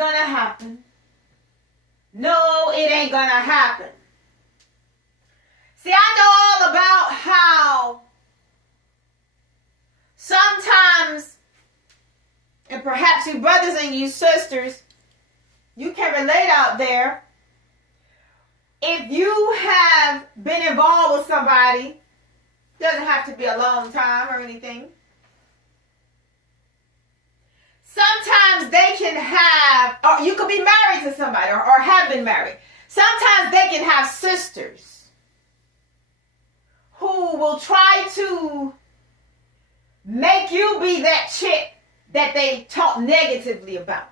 gonna happen. No, it ain't gonna happen. See, I know all about how sometimes, and perhaps you brothers and you sisters, you can relate out there. If you have been involved with somebody, doesn't have to be a long time or anything. Sometimes they can have, or you could be married to somebody or have been married. Sometimes they can have sisters who will try to make you be that chick that they talk negatively about.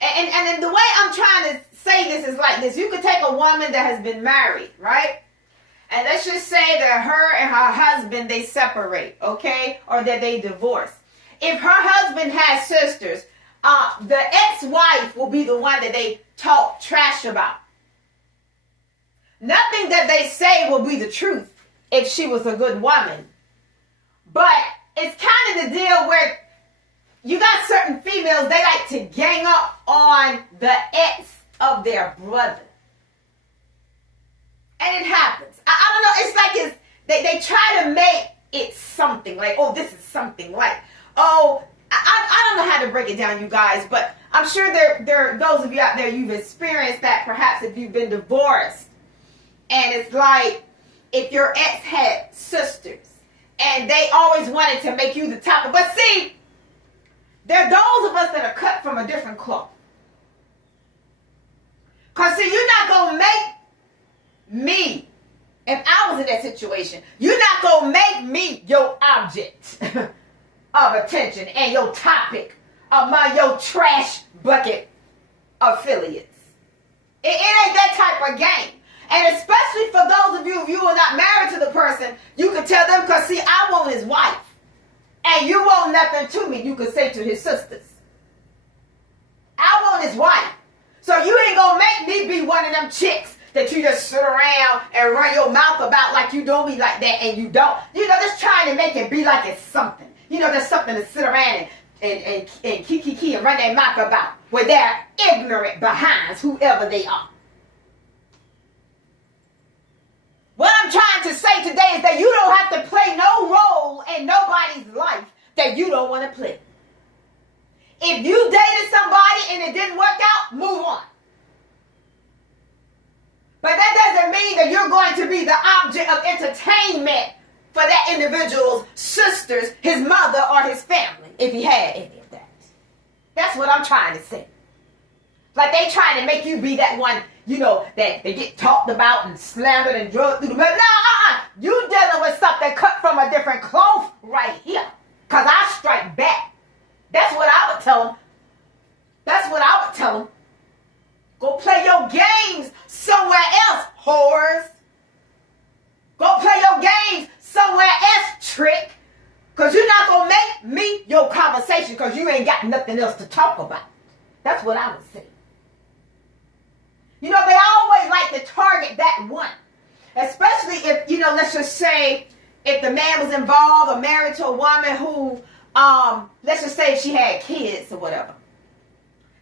And the way I'm trying to say this is like this. You could take a woman that has been married, right? And let's just say that her and her husband, they separate, okay? Or that they divorce. If her husband has sisters, the ex-wife will be the one that they talk trash about. Nothing that they say will be the truth if she was a good woman. But it's kind of the deal where you got certain females, they like to gang up on the ex of their brother. And it happens. I don't know, it's like they try to make it something. Like, oh, this is something. Like, oh, I don't know how to break it down, you guys. But I'm sure there are those of you out there, you've experienced that perhaps if you've been divorced. And it's like if your ex had sisters. And they always wanted to make you the top. But see, there are those of us that are cut from a different cloth. Because, see, you're not going to make me, if I was in that situation, you're not going to make me your object of attention and your topic of your trash bucket affiliates. It ain't that type of game. And especially for those of you, if you are not married to the person, you can tell them, because, see, I want his wife. And you want nothing to me, you could say to his sisters. I want his wife. So you ain't going to make me be one of them chicks that you just sit around and run your mouth about like you don't be like that and you don't. You know, just trying to make it be like it's something. You know, there's something to sit around and kiki and run their mouth about where they're ignorant behinds, whoever they are. What I'm trying to say today is that you don't have to play no role in nobody's life that you don't want to play. If you dated somebody and it didn't work out, move on. But that doesn't mean that you're going to be the object of entertainment for that individual's sisters, his mother, or his family, if he had any of that. That's what I'm trying to say. Like they trying to make you be that one, you know, that they get talked about and slandered and drugged through the mud. No, you dealing with something cut from a different cloth right here. Because I strike back. That's what I would tell them. That's what I would tell them. Go play your games somewhere else, whores. Go play your games somewhere else, trick. Because you're not going to make me your conversation because you ain't got nothing else to talk about. That's what I would say. You know, they always like to target that one. Especially if, you know, let's just say if the man was involved or married to a woman who, let's just say she had kids or whatever.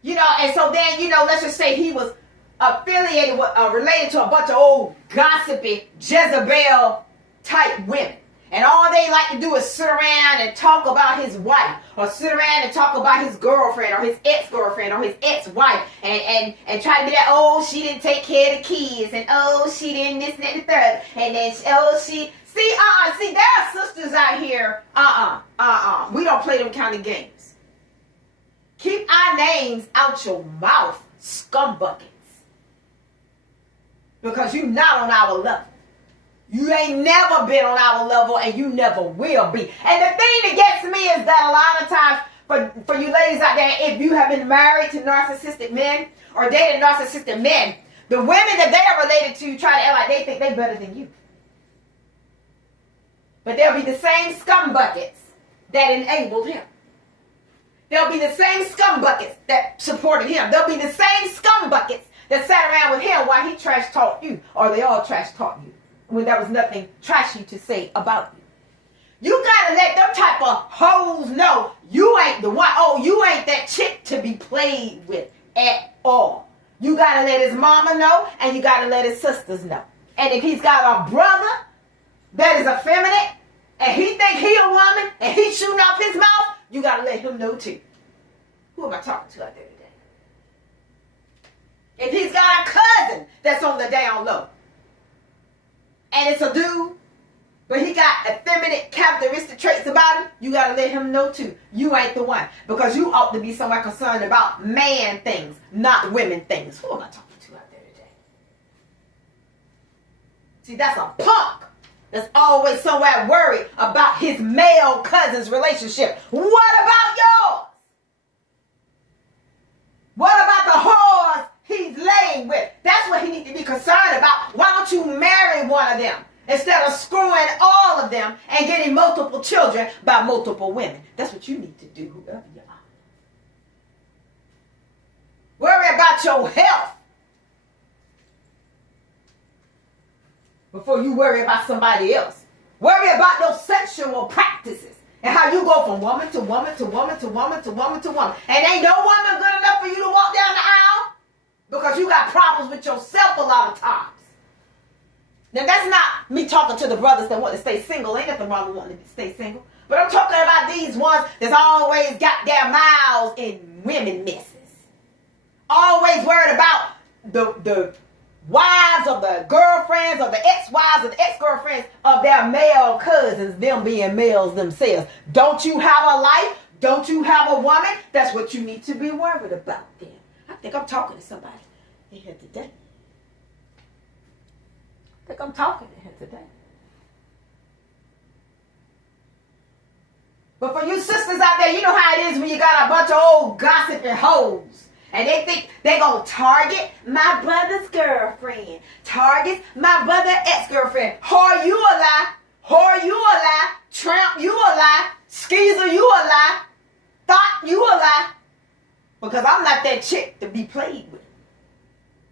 You know, and so then, you know, let's just say he was affiliated with, related to a bunch of old gossipy Jezebel type women. And all they like to do is sit around and talk about his wife, or sit around and talk about his girlfriend, or his ex-girlfriend, or his ex-wife, and try to be that, oh, she didn't take care of the kids, and oh, she didn't this, and the third, and then, see, there are sisters out here, we don't play them kind of games. Keep our names out your mouth, scumbuckets. Because you're not on our level. You ain't never been on our level, and you never will be. And the thing that gets me is that a lot of times, for you ladies out there, if you have been married to narcissistic men or dated narcissistic men, the women that they are related to try to act like they think they're better than you. But they'll be the same scumbuckets that enabled him. They'll be the same scumbuckets that supported him. They'll be the same scumbuckets that sat around with him while he trash talked you, or they all trash talked you, when there was nothing trashy to say about you. You gotta let them type of hoes know you ain't the one. Oh, you ain't that chick to be played with. at all. You got to let his mama know, and you got to let his sisters know. And if he's got a brother that is effeminate, and he think he a woman, and he's shooting off his mouth, you got to let him know too. Who am I talking to out there today? If he's got a cousin that's on the down low, and it's a dude, but he got effeminate characteristic traits about him, you got to let him know too. You ain't the one. Because you ought to be somewhat concerned about man things, not women things. Who am I talking to out there today? See, that's a punk that's always somewhere worried about his male cousin's relationship. What about yours? What about the whores he's laying with? That's what he needs to be concerned about. Why don't you marry one of them instead of screwing all of them and getting multiple children by multiple women? That's what you need to do, whoever you are. Worry about your health before you worry about somebody else. Worry about those sexual practices and how you go from woman to woman to woman to woman to woman to woman. And ain't no woman good enough for you to walk down the aisle because you got problems with yourself a lot of times. Now, that's not me talking to the brothers that want to stay single. Ain't nothing wrong with wanting to stay single. But I'm talking about these ones that's always got their mouths in women messes. Always worried about the wives of the girlfriends or the ex-wives or the ex-girlfriends of their male cousins, them being males themselves. Don't you have a life? Don't you have a woman? That's what you need to be worried about then. I think I'm talking to somebody in here today. I think I'm talking to him today. But for you sisters out there, you know how it is when you got a bunch of old gossiping hoes. And they think they're going to target my brother's girlfriend. Target my brother's ex-girlfriend. Whore, you a lie. Whore, you a lie. Tramp, you a lie. Skeezer, you a lie. Thought, you a lie. Because I'm not that chick to be played with.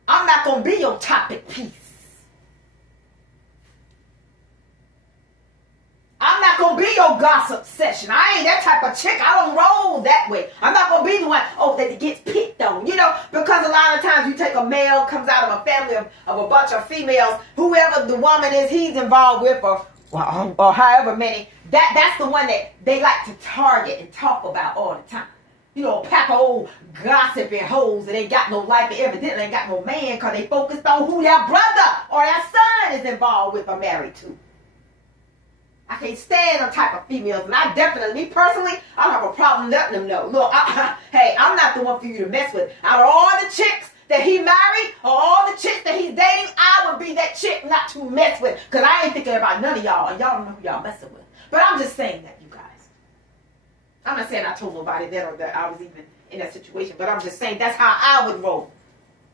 I'm not going to be your topic piece. I'm not going to be your gossip session. I ain't that type of chick. I don't roll that way. I'm not going to be the one, that gets picked on. You know, because a lot of times you take a male, comes out of a family of a bunch of females, whoever the woman is he's involved with or however many, that's the one that they like to target and talk about all the time. You know, a pack of old gossiping hoes that ain't got no life and evidently ain't got no man because they focused on who their brother or their son is involved with or married to. I can't stand them type of females, and I definitely, me personally, I don't have a problem letting them know. Look, hey, I'm not the one for you to mess with. Out of all the chicks that he married, or all the chicks that he's dating, I would be that chick not to mess with, because I ain't thinking about none of y'all, and y'all don't know who y'all messing with. But I'm just saying that, you guys. I'm not saying I told nobody that or that I was even in that situation, but I'm just saying that's how I would roll.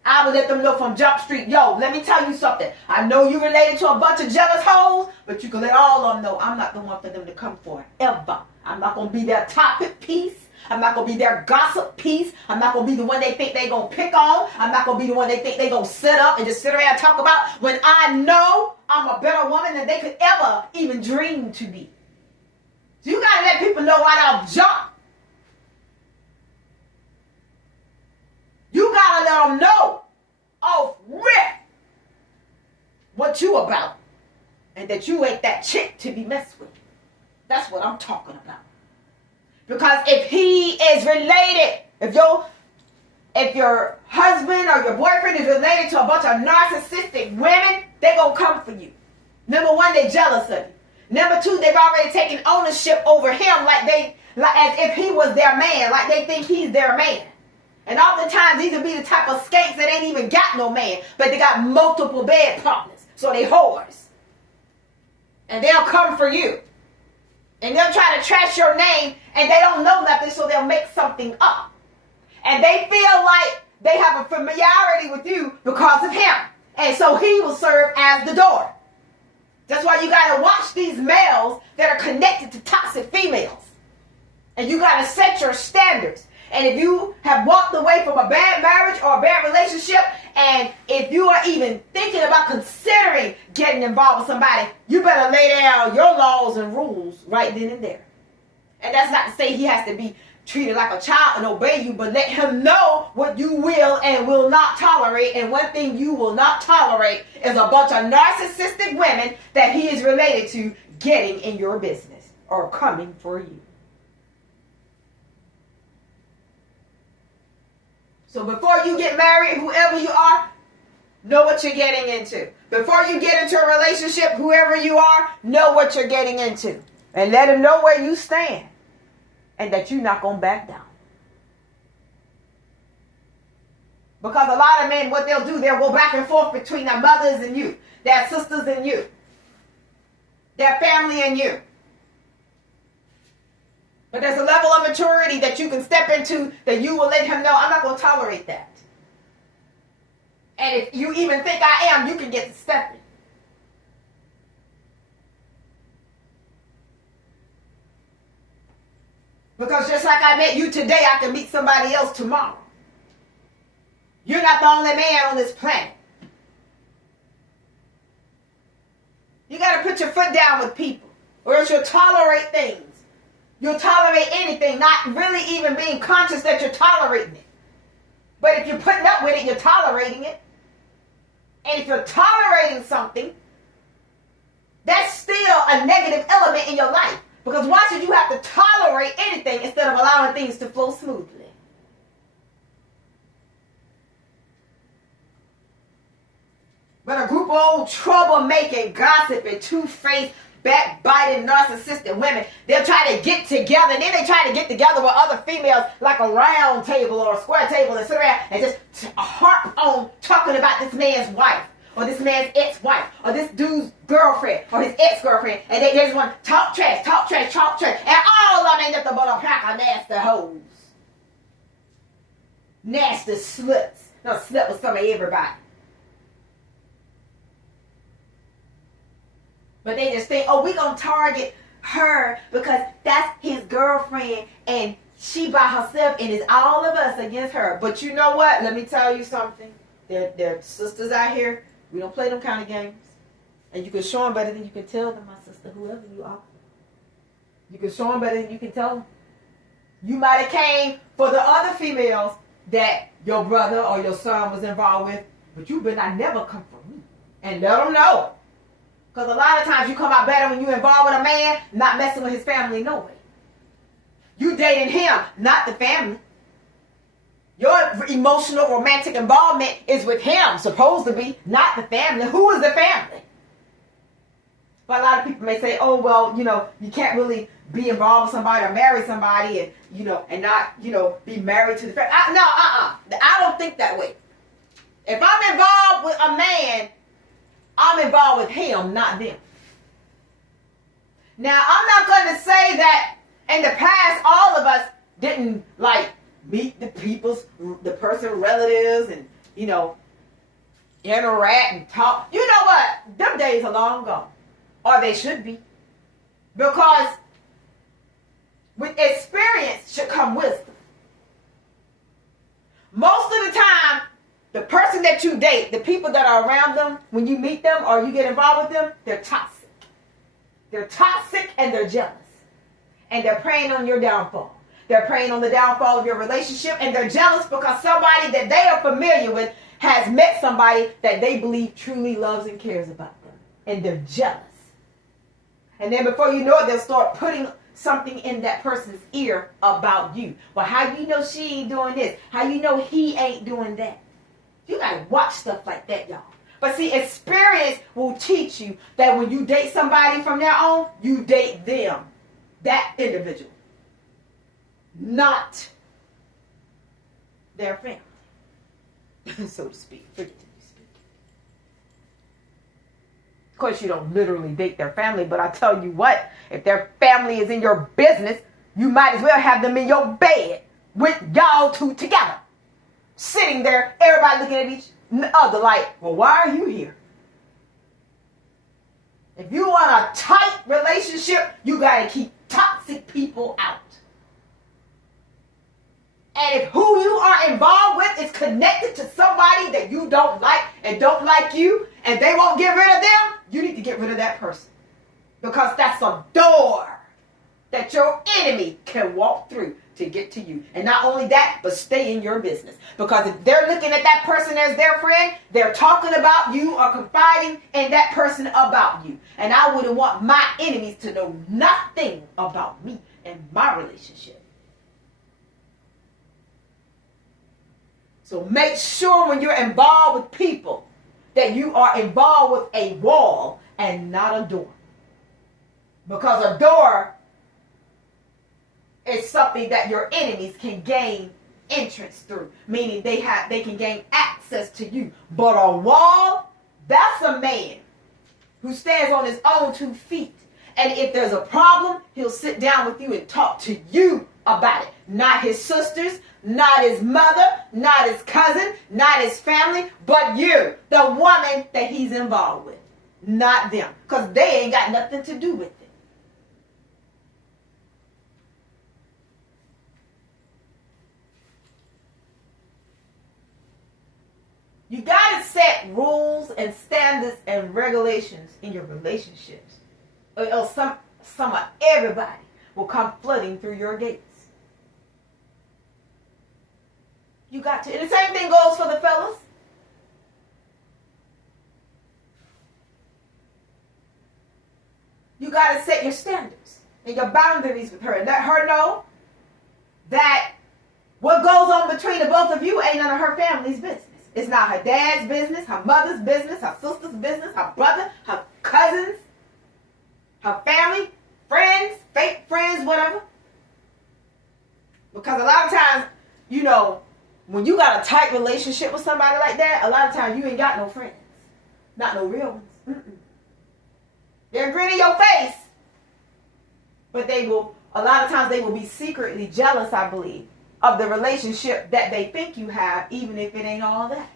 I would let them know from Jump Street, yo, let me tell you something. I know you related to a bunch of jealous hoes, but you can let all of them know I'm not the one for them to come for, ever. I'm not going to be their topic piece. I'm not going to be their gossip piece. I'm not going to be the one they think they going to pick on. I'm not going to be the one they think they going to sit up and just sit around and talk about when I know I'm a better woman than they could ever even dream to be. So you got to let people know right off jump. You got to let them know off rip what you about and that you ain't that chick to be messed with. That's what I'm talking about. Because if he is related, if your husband or your boyfriend is related to a bunch of narcissistic women, they're going to come for you. Number one, they're jealous of you. Number two, they've already taken ownership over him like as if he was their man, like they think he's their man. And oftentimes, these will be the type of skanks that ain't even got no man, but they got multiple bed partners. So they whores. And they'll come for you. And they'll try to trash your name, and they don't know nothing, so they'll make something up. And they feel like they have a familiarity with you because of him. And so he will serve as the door. That's why you got to watch these males that are connected to toxic females. And you got to set your standards. And if you have walked away from a bad marriage or a bad relationship, and if you are even thinking about considering getting involved with somebody, you better lay down your laws and rules right then and there. And that's not to say he has to be treat him like a child and obey you, but let him know what you will and will not tolerate. And one thing you will not tolerate is a bunch of narcissistic women that he is related to getting in your business or coming for you. So before you get married, whoever you are, know what you're getting into. Before you get into a relationship, whoever you are, know what you're getting into. And let them know where you stand. And that you're not going to back down. Because a lot of men, what they'll do, they'll go back and forth between their mothers and you. Their sisters and you. Their family and you. But there's a level of maturity that you can step into that you will let him know, I'm not going to tolerate that. And if you even think I am, you can get to stepping. Because just like I met you today, I can meet somebody else tomorrow. You're not the only man on this planet. You got to put your foot down with people, or else you'll tolerate things. You'll tolerate anything, not really even being conscious that you're tolerating it. But if you're putting up with it, you're tolerating it. And if you're tolerating something, that's still a negative element in your life. Because why should you have to tolerate anything instead of allowing things to flow smoothly? But a group of old troublemaking, gossiping, two-faced, backbiting, narcissistic women, they'll try to get together, and then they try to get together with other females like a round table or a square table and sit around and just harp on talking about this man's wife or this man's ex-wife or this dude's girlfriend or his ex-girlfriend, and they just want to talk trash, and all of them ain't nothing but a pack of nasty hoes. Nasty sluts. No, slut with some of everybody. But they just think, oh, we're going to target her because that's his girlfriend and she by herself and it's all of us against her. But you know what? Let me tell you something. There are sisters out here. We don't play them kind of games. And you can show them better than you can tell them, my sister, whoever you are. You can show them better than you can tell them. You might have came for the other females that your brother or your son was involved with, but you better not never come for me. And let them know. Because a lot of times you come out better when you're involved with a man, not messing with his family, no way. You dating him, not the family. Your emotional, romantic involvement is with him, supposed to be, not the family. Who is the family? But a lot of people may say, oh, well, you can't really be involved with somebody or marry somebody and, and not, be married to the family. I don't think that way. If I'm involved with a man, I'm involved with him, not them. Now, I'm not going to say that in the past, all of us didn't, meet the person's relatives and, interact and talk. You know what? Them days are long gone. Or they should be. Because with experience should come wisdom. Most of the time, the person that you date, the people that are around them, when you meet them or you get involved with them, they're toxic. They're toxic and they're jealous. And they're preying on your downfall. They're preying on the downfall of your relationship, and they're jealous because somebody that they are familiar with has met somebody that they believe truly loves and cares about them. And they're jealous. And then before you know it, they'll start putting something in that person's ear about you. Well, how you know she ain't doing this? How you know he ain't doing that? You got to watch stuff like that, y'all. But see, experience will teach you that when you date somebody from their own, you date them. That individual. Not their family. So to speak. Figuratively speaking. Of course, you don't literally date their family, but I tell you what, if their family is in your business, you might as well have them in your bed with y'all two together. Sitting there, everybody looking at each other like, well, why are you here? If you want a tight relationship, you got to keep toxic people out. And if who you are involved with is connected to somebody that you don't like and don't like you, and they won't get rid of them, you need to get rid of that person. Because that's a door that your enemy can walk through to get to you. And not only that, but stay in your business. Because if they're looking at that person as their friend, they're talking about you or confiding in that person about you. And I wouldn't want my enemies to know nothing about me and my relationship. So make sure when you're involved with people that you are involved with a wall and not a door. Because a door is something that your enemies can gain entrance through, meaning they can gain access to you. But a wall, that's a man who stands on his own 2 feet. And if there's a problem, he'll sit down with you and talk to you about it. Not his sisters, not his mother, not his cousin, not his family, but you, the woman that he's involved with. Not them. Because they ain't got nothing to do with it. You got to set rules and standards and regulations in your relationships. Or else some of everybody will come flooding through your gates. You got to. And the same thing goes for the fellas. You got to set your standards and your boundaries with her. And let her know that what goes on between the both of you ain't none of her family's business. It's not her dad's business, her mother's business, her sister's business, her brother, her cousins, her family, friends, fake friends, whatever. Because a lot of times, you know, when you got a tight relationship with somebody like that, a lot of times you ain't got no friends. Not no real ones. They're grin in your face. But a lot of times they will be secretly jealous, I believe, of the relationship that they think you have, even if it ain't all that.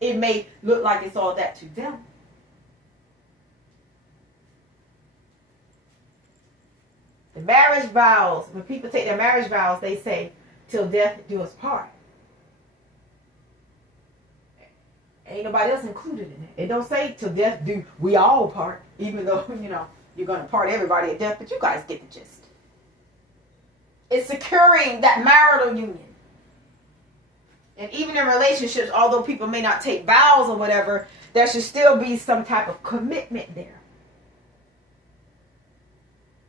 It may look like it's all that to them. The marriage vows, when people take their marriage vows, they say, till death do us part. Ain't nobody else included in it. It don't say till death do we all part, even though, you know, you're going to part everybody at death, but you guys get the gist. It's securing that marital union. And even in relationships, although people may not take vows or whatever, there should still be some type of commitment there.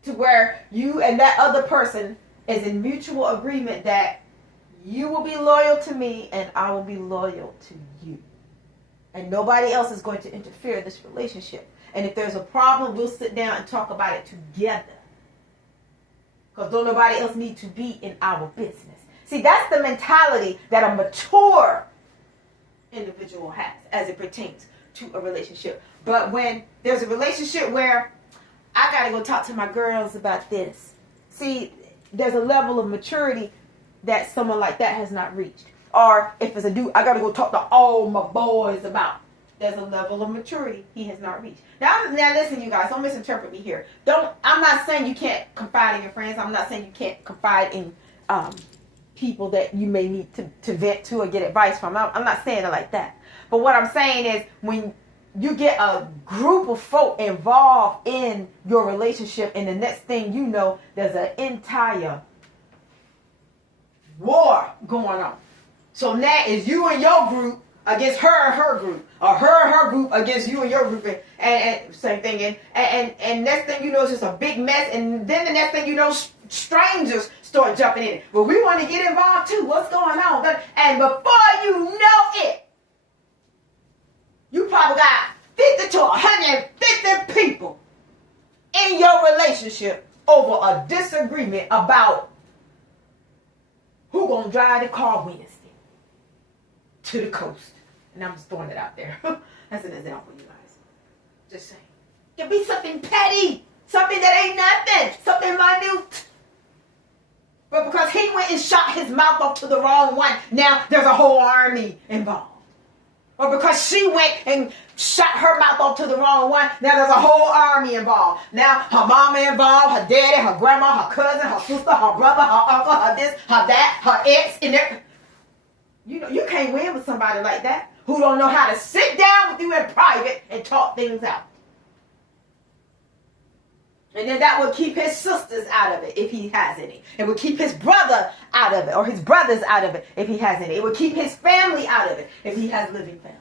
To where you and that other person is in mutual agreement that you will be loyal to me and I will be loyal to you. And nobody else is going to interfere in this relationship. And if there's a problem, we'll sit down and talk about it together. Because don't nobody else need to be in our business. See, that's the mentality that a mature individual has as it pertains to a relationship. But when there's a relationship where I got to go talk to my girls about this. See, there's a level of maturity that someone like that has not reached. Or if it's a dude, I got to go talk to all my boys about. There's a level of maturity he has not reached. Now listen, you guys, don't misinterpret me here. I'm not saying you can't confide in your friends. I'm not saying you can't confide in people that you may need to vent to or get advice from. I'm not saying it like that. But what I'm saying is when you get a group of folk involved in your relationship, and the next thing you know, there's an entire war going on. So now it's you and your group against her and her group, or her and her group against you and your group, and same thing. And next thing you know, it's just a big mess. And then the next thing you know, strangers start jumping in. Well, we want to get involved too. What's going on? And before you know it, you probably got 50 to 150 people in your relationship over a disagreement about who gonna drive the car Wednesday to the coast. And I'm just throwing it out there. That's an example, you guys. Just saying. It could be something petty. Something that ain't nothing. Something minute. But because he went and shot his mouth off to the wrong one, now there's a whole army involved. Or because she went and shot her mouth off to the wrong one, now there's a whole army involved. Now her mama involved, her daddy, her grandma, her cousin, her sister, her brother, her uncle, her this, her that, her ex, and everything. You know, you can't win with somebody like that who don't know how to sit down with you in private and talk things out. And then that would keep his sisters out of it if he has any. It would keep his brother out of it, or his brothers out of it if he has any. It would keep his family out of it if he has living family.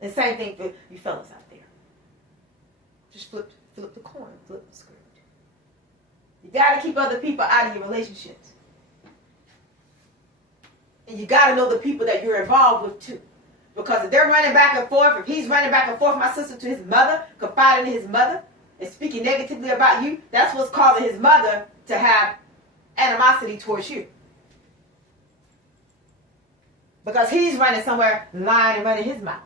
The same thing for you fellas out there. Just flip the coin, flip the script. You got to keep other people out of your relationships. And you got to know the people that you're involved with too. Because if they're running back and forth, if he's running back and forth, my sister, to his mother, confiding in his mother, and speaking negatively about you, that's what's causing his mother to have animosity towards you. Because he's running somewhere, lying and running his mouth.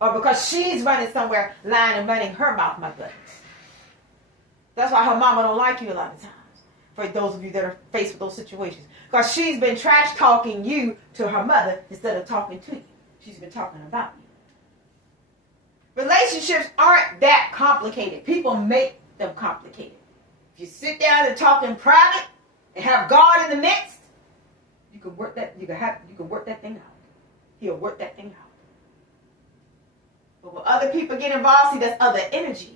Or because she's running somewhere, lying and running her mouth, my goodness. That's why her mama don't like you a lot of times. For those of you that are faced with those situations. Because she's been trash talking you to her mother instead of talking to you. She's been talking about you. Relationships aren't that complicated. People make them complicated. If you sit down and talk in private and have God in the midst, you can work that. You can work that thing out. He'll work that thing out. But when other people get involved, see, that's other energies.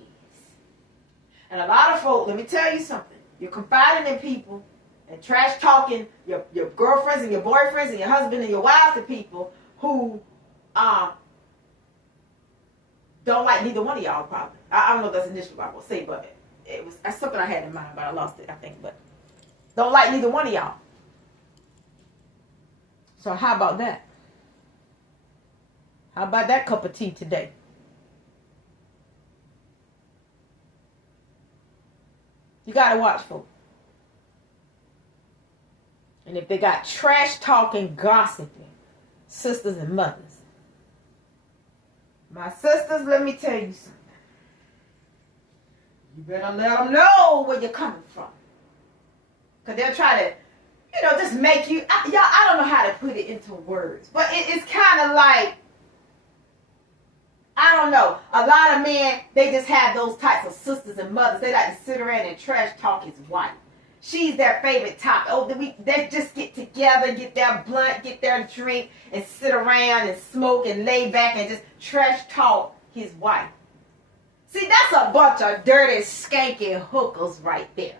And a lot of folk, let me tell you something. You're confiding in people and trash talking your girlfriends and your boyfriends and your husband and your wives to people who don't like neither one of y'all probably. I don't know if that's initially what I will say, but that's something I had in mind, but I lost it, I think. But don't like neither one of y'all. So how about that? How about that cup of tea today? You got to watch folks. And if they got trash talking, gossiping, sisters and mothers. My sisters, let me tell you something. You better let them know where you're coming from. Because they'll try to, just make you, I don't know how to put it into words. But it's kind of like, I don't know. A lot of men, they just have those types of sisters and mothers. They like to sit around and trash talk his wife. She's their favorite topic. They just get together, get their blunt, get their drink, and sit around and smoke and lay back and just trash talk his wife. See, that's a bunch of dirty, skanky hookers right there.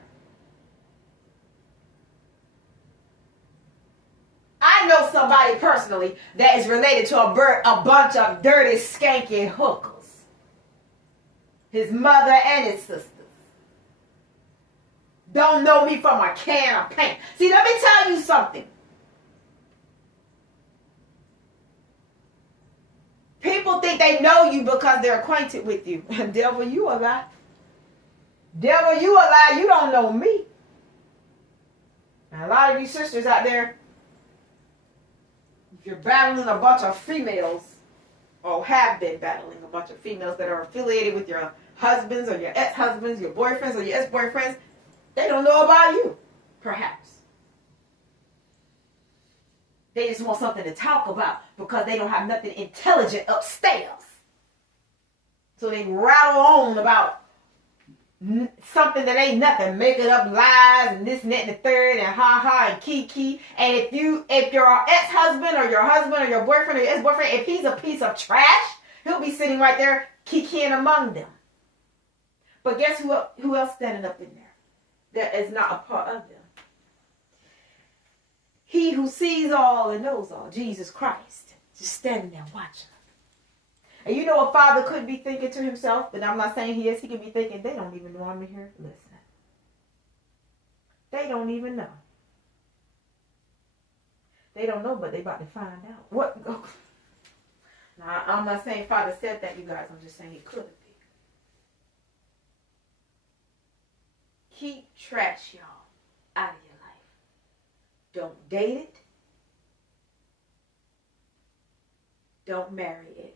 I know somebody personally that is related to a bunch of dirty, skanky hookers. His mother and his sisters. Don't know me from a can of paint. See, let me tell you something. People think they know you because they're acquainted with you. Devil, you a lie. Devil, you a lie. You don't know me. And a lot of you sisters out there, if you're battling a bunch of females, or have been battling a bunch of females that are affiliated with your husbands or your ex-husbands, your boyfriends or your ex-boyfriends, they don't know about you, perhaps. They just want something to talk about because they don't have nothing intelligent upstairs. So they rattle on about something that ain't nothing, making up lies and this and that and the third and ha ha and kiki. And if your ex-husband or your husband or your boyfriend or your ex-boyfriend, if he's a piece of trash, he'll be sitting right there kikiing among them. But guess who else standing up in there that is not a part of them? He who sees all and knows all, Jesus Christ, just standing there watching them. And you know a father could be thinking to himself, but I'm not saying he is. He could be thinking, they don't even know I'm in here listening. They don't even know. They don't know, but they about to find out. What? Now, I'm not saying father said that, you guys. I'm just saying he could be. Keep trash, y'all, out of your life. Don't date it. Don't marry it.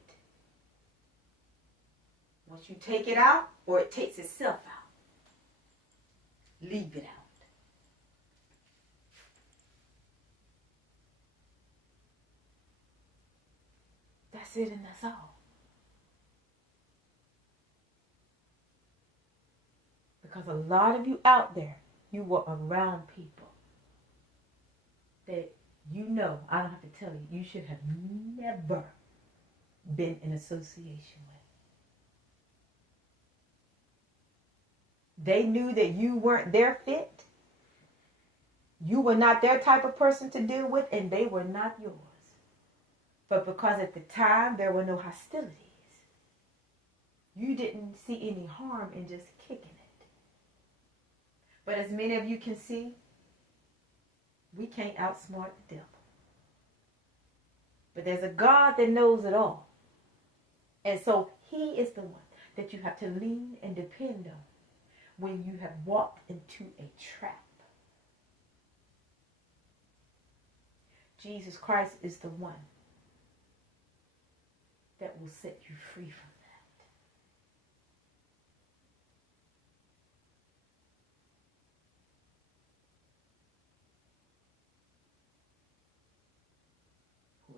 Once you take it out, or it takes itself out, leave it out. That's it and that's all. Because a lot of you out there, you were around people that you know, I don't have to tell you, you should have never been in association with. They knew that you weren't their fit. You were not their type of person to deal with, and they were not yours. But because at the time there were no hostilities, you didn't see any harm in just kicking it. But as many of you can see, we can't outsmart the devil. But there's a God that knows it all. And so he is the one that you have to lean and depend on when you have walked into a trap. Jesus Christ is the one that will set you free from that.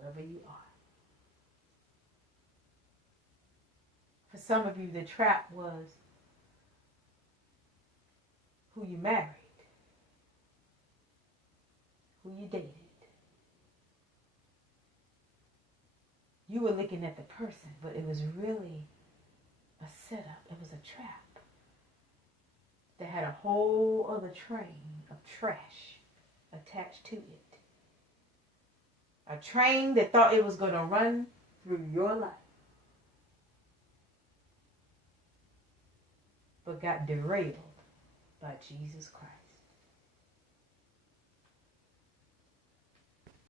Whoever you are. For some of you, the trap was who you married, who you dated. You were looking at the person, but it was really a setup. It was a trap that had a whole other train of trash attached to it. A train that thought it was going to run through your life, but got derailed by Jesus Christ.